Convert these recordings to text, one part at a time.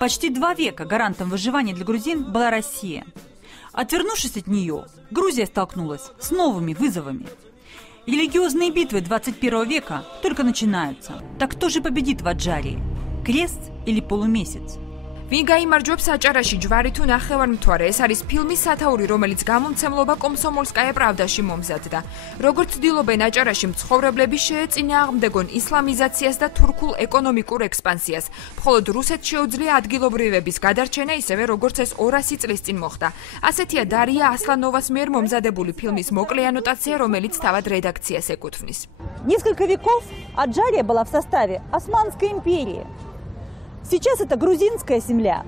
Почти 2 века гарантом выживания для грузин была Россия. Отвернувшись от нее, Грузия столкнулась с новыми вызовами. Религиозные битвы 21 века только начинаются. Так кто же победит в Аджарии? Крест или полумесяц? ვინ გაიმარჯვებს აჭარაში ჯვარი თუ ნახევარმთვარე? ეს არის ფილმის სათაური, რომელიც გამომცემლობა კომსომოლსკაია პრავდაში მომზადდა. როგორც ცდილობენ აჭარაში მცხოვრებლები შეეწინააღმდეგონ ისლამიზაციას და თურქულ ეკონომიკურ ექსპანსიას. მხოლოდ რუსეთს შეუძლია ადგილობრივების გადარჩენა, ისევე როგორც ეს 200 წლის წინ მოხდა. ასეთია დარია ასლანოვას მიერ მომზადებული ფილმის მოკლე ანოტაცია, რომელიც თავად редакციას ეკუთვნის. Несколько веков Аджария была в составе Османской империи. Сейчас это грузинская земля,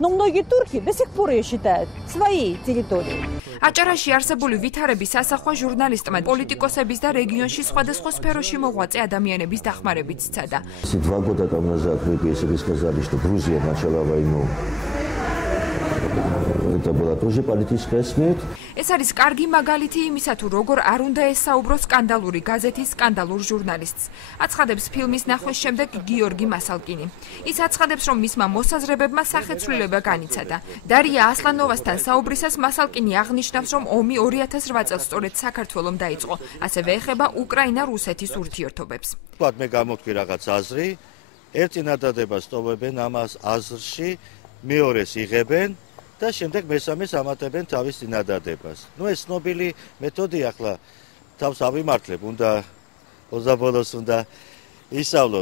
но многие турки до сих пор ее считают своей территорией. აჭარაში არსებული ვითარების სასახვა ჟურნალისტმა პოლიტიკოსების და რეგიონში სხვადასხვა сферოში მოღვაწე ადამიანების დახმარებით სცადა. 2 года там назад вы сказали, что Грузия начала войну. Это была тоже политическая смерть. ეს არის კარგი მაგალითი იმისა, თუ როგორ არ უნდა ესაუბროს სკანდალური გაზეთის სკანდალურ ჟურნალისტს. აცხადებს ფილმის ნახვის შემდეგ გიორგი მასალკინი. ის აცხადებს, რომ მისმა მოსაზრებებმა სახეცვლილება განიცადა. დარია ასლანოვასთან საუბრისას მასალკინი აღნიშნავს, რომ ომი 2008 წელს სწორედ საქართველომ დაიწყო. ასევე ეხება უკრაინა-რუსეთის ურთიერთობებს. თქვათ მე გამოთქვი რაღაც აზრი, ერთი ნადადებას ტოვებენ ამას აზრში, მეორეს იღებენ და შემდეგ მესამეს ამატებენ თავის წინადადებას. ეს ცნობილი მეთოდი ახლა თავს ავიმართლებ, უნდა ოზაბოლოს უნდა ისავლო,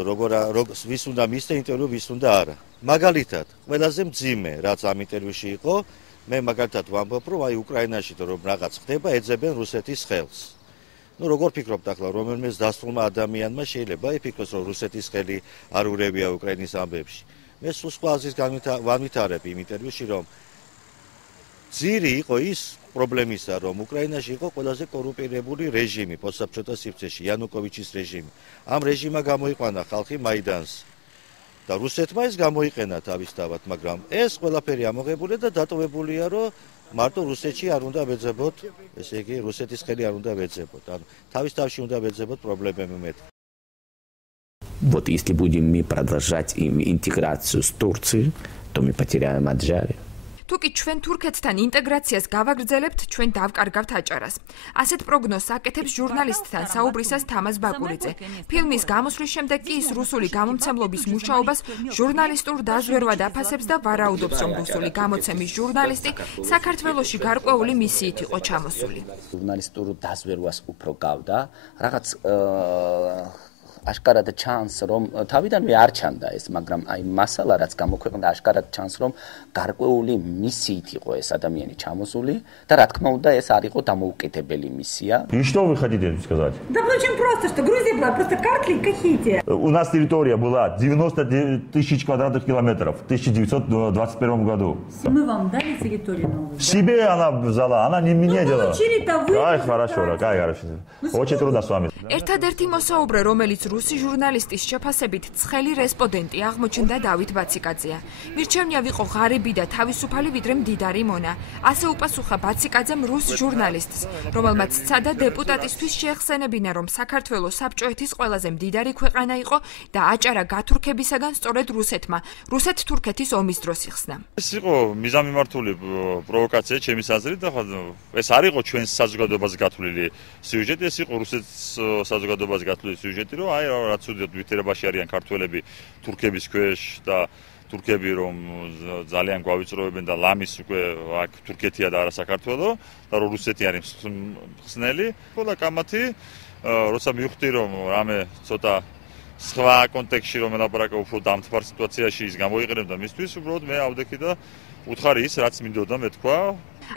ვის უნდა მისცე ინტერვიუ, ვის უნდა არა. მაგალითად, ყველაზე მძიმე, რაც ამ ინტერვიუში იყო, მე მაგალითად ვამბობ, რომ აი უკრაინაში რომ რაღაც ხდება, ეძებენ რუსეთის ხელს. როგორ ფიქრობთ ახლა, რომელმეს დასრულმა ადამიანმა შეიძლება იფიქროს, რომ რუსეთის ხელი არ ურევია უკრაინის ამბებში. მე სულ სხვა აზრის განვითარებ იმ ინტერვიუში, რომ ძირი იყო ის პრობლემისა, რომ უკრაინაში იყო ყველაზე კორუმპირებული რეჟიმი პოსტსაბჭოთა სივრცეში, იანუკოვიჩის რეჟიმი. ამ რეჟიმმა გამოიყვანა ხალხი მაიდანს და რუსეთმა ეს გამოიყენა თავისთავად, მაგრამ ეს ყველაფერი ამოღებულია და დატოვებულია, რომ მარტო რუსეთში არ უნდა ვეძებოთ, ესე იგი რუსეთის ხელი არ უნდა ვეძებოთ. ანუ თავის თავში უნდა ვეძებოთ პრობლემები მეტ. Вот если будем мы продолжать интеграцию с Турцией, то мы потеряем Аджарию. თუკი ჩვენ თურქეთთან ინტეგრაციას გავაგრძელებთ, ჩვენ დავკარგავთ აჭარას. ასეთ პროგნოზს აკეთებს ჟურნალისტთან საუბრისას თამაზ ბაკურიძე. ფილმის გამოსვლის შემდეგ კი ის რუსული გამომცემლობის მუშაობას ჟურნალისტურ დაზვერვად აფასებს და ვარაუდობს, რომ რუსული გამოცემის ჟურნალისტი საქართველოში გარკვეული მისიით იყო ჩამოსული. ჟურნალისტურ დაზვერვას უფრო გავდა, რაღაც აშკარად ჩანს, რომ თავიდანვე არ ჩანდა ეს, მაგრამ აი მასალა რაც გამოქვეყნდა, აშკარად ჩანს, რომ გარკვეული მისიით იყო ეს ადამიანი ჩამოსული და რა თქმა უნდა ეს არ იყო დამოუკიდებელი მისია. И что вы хотите сказать? Да очень просто, что Грузия была просто картли кахити. У нас территория была 90 тысяч квадратных километров в 1921 году. Мы вам дали территорию новую. Себе она взяла, она не мне делала. Получили-то вы. Ай, хорошо, хорошо. Очень трудно с вами. ერთადერთი მოსაუბრე, რომელიც რუსი ჟურნალისტის შეფასებით ცხელი რესპონდენტი აღმოჩნდა დავით ბაციკაძეა. მირჩევნია ვიყო ღარიბი და თავისუფალი ვიდრე მდიდარი მონა. ასე უპასუხა ბაციკაძემ რუს ჟურნალისტს, რომელმაც სცადა დეპუტატისთვის შეეხსენებინა, რომ საქართველოს საბჭოეთის ყველაზე მდიდარი ქვეყანა იყო და აჭარა გათურქებისაგან სწორედ რუსეთმა, რუსეთ-თურქეთის ომის დროს იხსნა. ეს იყო მიზანმიმართული პროვოკაცია ჩემის აზრით და ეს არ იყო ჩვენს საზოგადოებას გათვლილი სიუჟეტი, ეს იყო რუსეთის საზოგადოებას გათვლილი სიუჟეტი, რომ აი რაც უდიოდ ვითარებაში არიან ქართველები თურქების ქვეშ და თურქები რომ ძალიან გვავიწროებენ და ლამის უკვე აქ თურქეთია და არა საქართველო და რომ რუსეთი არის ხსნელი, ხოლო კამათი როცა მივხვდი რომ რამე ცოტა სხვა კონტექსტში რომ ელაპარაკა უფრო დამთბარ სიტუაციაში ის გამოიყენებდა მისთვის, უბრალოდ მე ავდექი და უთხარი ის რაც მინდოდა მეთქვა.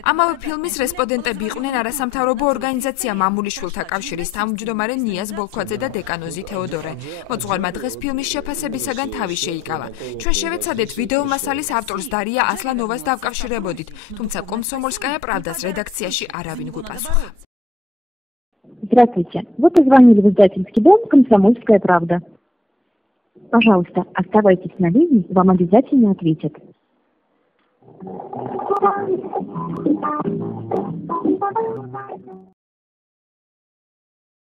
ამავე ფილმის რესპონდენტები იყვნენ არასამთავრობო ორგანიზაცია მამულიშვილთა კავშირის თავმჯდომარე ნიაზ ბოლქვაძე და დეკანოზი თეოდორე. მოძღვარმა დღეს ფილმის შეფასებისაგან თავი შეიკავა. ჩვენ შევეცადეთ ვიდეო მასალის ავტორს დარია ასლანოვას დავკავშირებოდით, თუმცა კომსომოლსკაია პრავდას редакцияში არავინ გვიპასუხა. Здравствуйте. Вот и звонили в издательский дом «Комсомольская правда». Пожалуйста, оставайтесь на линии, вам обязательно ответят.